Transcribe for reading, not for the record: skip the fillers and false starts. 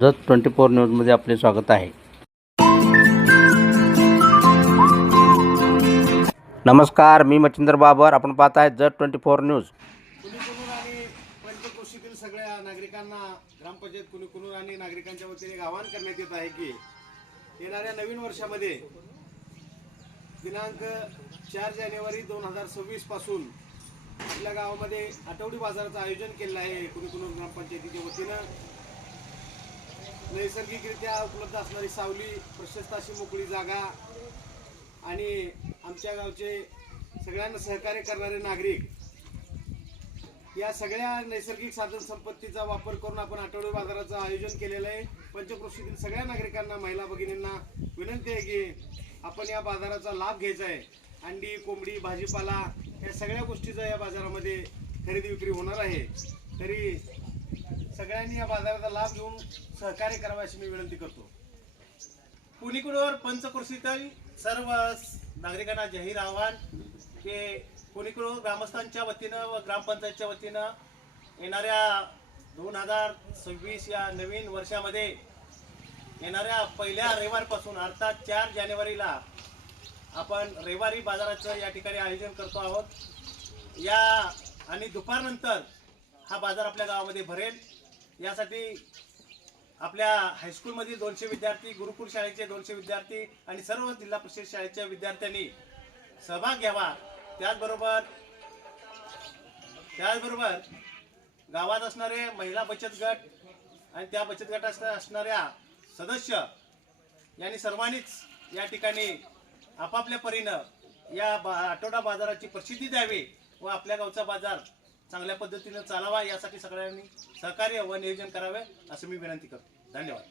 जत 24 न्यूजमध्ये आपले स्वागत आहे। नमस्कार, मी मच्छिंद्र बाबर, आपण पाहत आहे जत 24 न्यूज। कुणीकुणूर आणि पंचक्रोशीतील सगळ्या नागरिकांना ग्रामपंचायत कुणीकुणूर आणि नागरिकांच्या वतीने आवाहन करण्यात येत आहे की येणाऱ्या नवीन वर्षामध्ये दिनांक 4 जानेवारी 2026 पासून आपल्या गावामध्ये आठवडी बाजाराचं आयोजन केलेलं आहे। कुणीकुणूर ग्रामपंचायतीच्या वतीनं नैसर्गिकरित्या उपलब्ध असणारी सावली, प्रशस्त अशी मोकळी जागा आणि आमच्या गावचे सगळ्यांना सहकार्य करणारे नागरिक, या सगळ्या नैसर्गिक साधन संपत्तीचा वापर करून आपण आठवडी बाजाराचं आयोजन केलेलं आहे। पंचक्रोशीतील सगळ्या नागरिकांना, महिला भगिनींना विनंती आहे की आपण या बाजाराचा लाभ घ्यायचा आहे। अंडी, कोंबडी, भाजीपाला या सगळ्या गोष्टीचा या बाजारामध्ये खरेदी विक्री होणार आहे। तरी सगळ्यांनी या बाजाराचा लाभ घेऊन सहकार्य करावे अशी मी विनंती करतो। कुणीकुणूर पंचक्रोशीतील सर्व नागरिकांना जाहीर आवाहन की कुणीकुणूर ग्रामस्थांच्या वतीनं व ग्रामपंचायतच्या वतीनं येणाऱ्या 2026 या नवीन वर्षामध्ये येणाऱ्या पहिल्या रविवारपासून अर्थात 4 जानेवारीला आपण रविवारी बाजाराचं या ठिकाणी आयोजन करतो आहोत। या आणि दुपारनंतर हा बाजार आपल्या गावामध्ये भरेल। यासाठी आपल्या हायस्कूलमधील 200 विद्यार्थी, गुरुकुल शाळेचे 200 विद्यार्थी आणि सर्व जिल्हा परिषद शाळेच्या विद्यार्थ्यांनी सहभाग घ्यावा। त्याचबरोबर गावात असणारे महिला बचत गट आणि त्या बचत गटात असणाऱ्या सदस्य यांनी सर्वांनीच या ठिकाणी आपापल्या परीनं या आठवडा बाजाराची प्रसिद्धी द्यावी व आपल्या गावचा बाजार चांगल्या पद्धतीने चालावा यासाठी सगळ्यांनी सहकार्य व नियोजन करावे असं मी विनंती करतो। धन्यवाद।